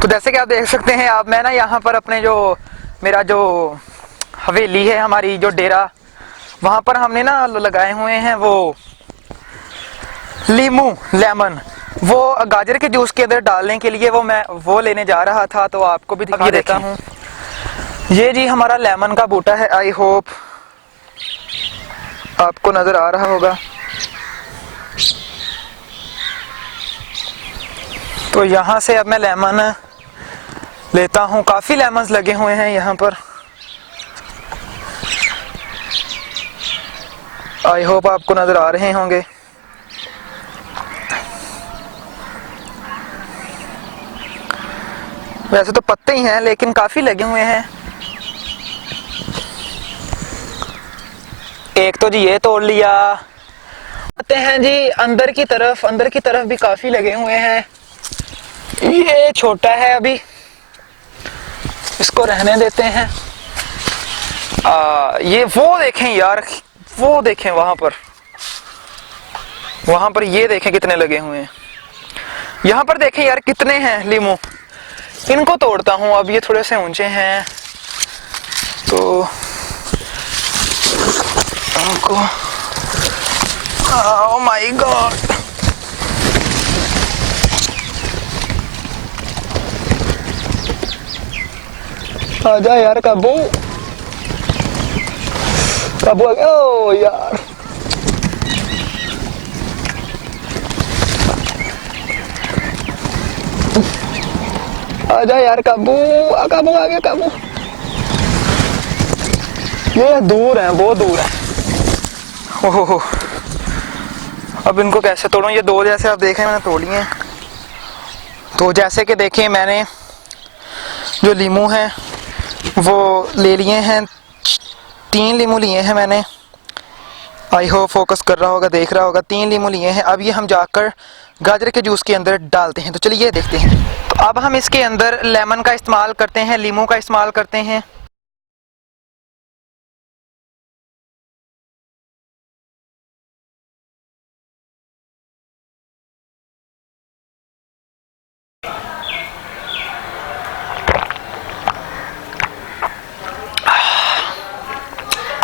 तो जैसे कि आप देख सकते हैं, अब मैं ना यहाँ पर अपने जो मेरा जो हवेली है, हमारी जो डेरा, वहाँ पर हमने ना लगाए हुए हैं वो लीमू लेमन, वो गाजर के जूस के अंदर डालने के लिए मैं वो लेने जा रहा था, तो आपको भी दिखा देता हूँ। ये जी हमारा लेमन का बूटा है, आई होप आपको नजर आ रहा होगा। तो यहाँ से अब मैं लेमन लेता हूँ, काफी लेमन्स लगे हुए हैं यहाँ पर। आई होप आपको नजर आ रहे होंगे। वैसे तो पत्ते ही हैं लेकिन काफी लगे हुए हैं। एक तो जी ये तोड़ लिया। आते हैं जी अंदर की तरफ भी काफी लगे हुए हैं। ये छोटा है, अभी इसको रहने देते हैं। ये वो देखें यार, वो देखें वहां पर ये देखें कितने लगे हुए हैं। यहाँ पर देखें यार कितने हैं लीमू। इनको तोड़ता हूँ, अब ये थोड़े से ऊंचे हैं तो इनको, ओह माय गॉड, आजा यार काबू काबू आ गया। ओ यार आजा यार काबू, काबू आ गया काबू। ये दूर है, बहुत दूर है। ओहो, अब इनको कैसे तोड़ूं? ये दो जैसे आप देखें मैंने तोड़ी हैं। तो जैसे कि देखें मैंने जो लीमू हैं वो ले लिए हैं, 3 लीमू लिए हैं मैंने। आई होप फोकस कर रहा होगा, देख रहा होगा। 3 लीमू लिए हैं। अब ये हम जाकर गाजर के जूस के अंदर डालते हैं। तो चलिए देखते हैं। तो अब हम इसके अंदर लेमन का इस्तेमाल करते हैं, लीमू का इस्तेमाल करते हैं।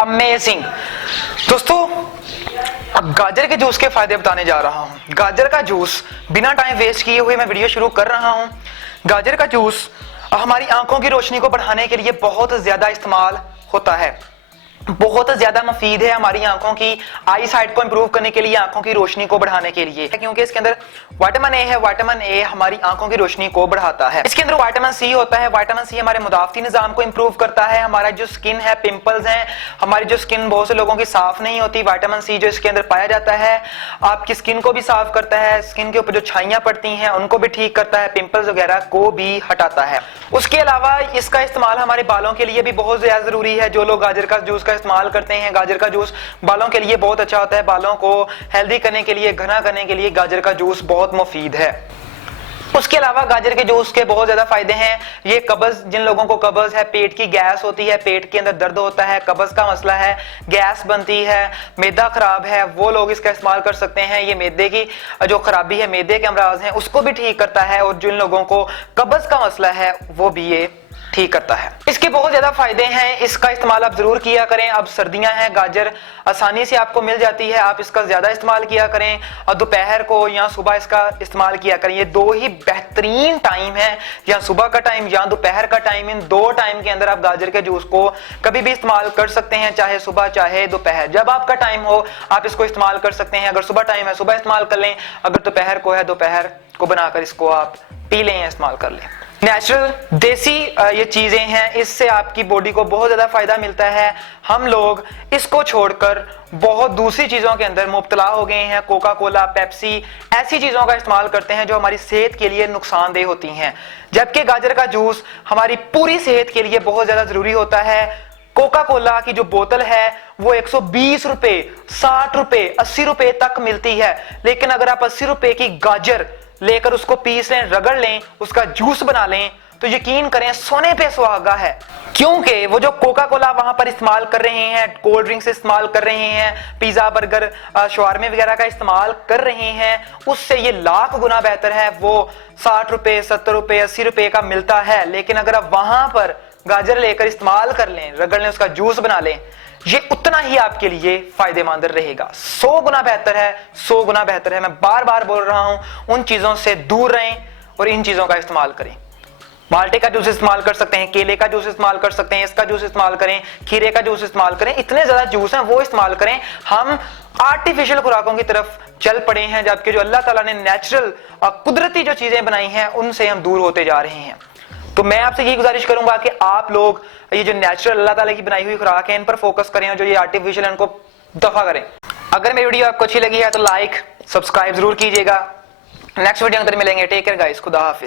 अमेजिंग दोस्तों, अब गाजर के जूस के फायदे बताने जा रहा हूं। गाजर का जूस, बिना टाइम वेस्ट किए हुए मैं वीडियो शुरू कर रहा हूं। गाजर का जूस हमारी आंखों की रोशनी को बढ़ाने के लिए बहुत ज्यादा इस्तेमाल होता है, बहुत ज्यादा मुफीद है हमारी आंखों की आई साइट को इंप्रूव करने के लिए, आंखों की रोशनी को बढ़ाने के लिए, क्योंकि इसके अंदर विटामिन ए है। विटामिन ए हमारी आंखों की रोशनी को बढ़ाता है। इसके अंदर विटामिन सी होता है। विटामिन सी हमारे मुदाफती निजाम को इंप्रूव करता है। हमारा जो स्किन है, पिंपल्स हैं, हमारी जो स्किन बहुत से लोगों की साफ नहीं होती, विटामिन सी जो इसके अंदर पाया जाता है आपकी स्किन को भी साफ करता है। स्किन के ऊपर जो छाइयां पड़ती हैं उनको भी ठीक करता है, पिंपल्स वगैरह को भी हटाता है। उसके अलावा इसका इस्तेमाल हमारे बालों के लिए भी बहुत ज्यादा जरूरी है। जो लोग गाजर का जूस का इस्तेमाल करते हैं, गाजर का जूस बालों के लिए बहुत अच्छा होता है। बालों को हेल्दी करने के लिए, घना करने के लिए गाजर का जूस बहुत मुफीद है। उसके अलावा गाजर के जूस के बहुत ज्यादा फायदे हैं। ये कब्ज, जिन लोगों को कब्ज है, पेट की गैस होती है, पेट के अंदर दर्द होता है, कब्ज का मसला है, गैस बनती है, मैदा खराब है, वो लोग इसका इस्तेमाल कर सकते हैं। ये मैदे की जो खराबी है, मैदे के अमराज हैं, उसको भी ठीक करता है। और जिन लोगों को कब्ज का मसला है वो भी ये ठीक करता है। इसके बहुत ज्यादा फायदे हैं, इसका इस्तेमाल आप जरूर किया करें। अब सर्दियां हैं, गाजर आसानी से आपको मिल जाती है, आप इसका ज्यादा इस्तेमाल किया करें। और दोपहर को या सुबह इसका इस्तेमाल किया करें। ये दो ही बेहतरीन टाइम है, या सुबह का टाइम या दोपहर का टाइम। इन दो टाइम के अंदर आप गाजर के जूस को कभी भी इस्तेमाल कर सकते हैं, चाहे सुबह चाहे दोपहर, जब आपका टाइम हो आप इसको इस्तेमाल कर सकते हैं। अगर सुबह टाइम है सुबह इस्तेमाल कर लें, अगर दोपहर को है दोपहर को बनाकर इसको आप पी लें या इस्तेमाल कर लें। नेचुरल देसी ये चीजें हैं, इससे आपकी बॉडी को बहुत ज्यादा फायदा मिलता है। हम लोग इसको छोड़कर बहुत दूसरी चीजों के अंदर मुब्तला हो गए हैं। कोका कोला, पेप्सी, ऐसी चीजों का इस्तेमाल करते हैं जो हमारी सेहत के लिए नुकसानदेह होती हैं, जबकि गाजर का जूस हमारी पूरी सेहत के लिए बहुत ज्यादा जरूरी होता है। कोका कोला की जो बोतल है वो 120 रुपए, 60 रुपए, 80 रुपए तक मिलती है, लेकिन अगर आप 80 रुपए की गाजर लेकर उसको पीस लें, रगड़ लें, उसका जूस बना लें, तो यकीन करें सोने पे सुहागा है, क्योंकि वो जो कोका कोला वहां पर इस्तेमाल कर रहे हैं, कोल्ड ड्रिंक्स इस्तेमाल कर रहे हैं, पिज्जा बर्गर शवारमे वगैरह का इस्तेमाल कर रहे हैं, उससे ये लाख गुना बेहतर है। वो 60 रुपए 70 रुपए 80 रुपए का मिलता है, लेकिन अगर आप वहां पर गाजर लेकर इस्तेमाल कर लें, रगड़ लें, उसका जूस बना लें, ये उतना ही आपके लिए फायदेमंद रहेगा। 100 गुना बेहतर है, 100 गुना बेहतर है। मैं बार बार बोल रहा हूं, उन चीजों से दूर रहें और इन चीजों का इस्तेमाल करें। माल्टे का जूस इस्तेमाल कर सकते हैं, केले का जूस इस्तेमाल कर सकते हैं, इसका जूस इस्तेमाल करें, खीरे का जूस इस्तेमाल करें, इतने ज्यादा जूस हैं वो इस्तेमाल करें। हम आर्टिफिशियल खुराकों की तरफ चल पड़े हैं, जबकि जो अल्लाह ताला ने नेचुरल और कुदरती जो चीजें बनाई हैं उनसे हम दूर होते जा रहे हैं। तो मैं आपसे यही गुजारिश करूंगा कि आप लोग ये जो नेचुरल अल्लाह ताला की बनाई हुई खुराक है इन पर फोकस करें और जो ये आर्टिफिशियल है उनको दफा करें। अगर मेरी वीडियो आपको अच्छी लगी है तो लाइक सब्सक्राइब जरूर कीजिएगा। नेक्स्ट वीडियो अंदर मिलेंगे। टेक केयर गाइस, खुदा हाफिज।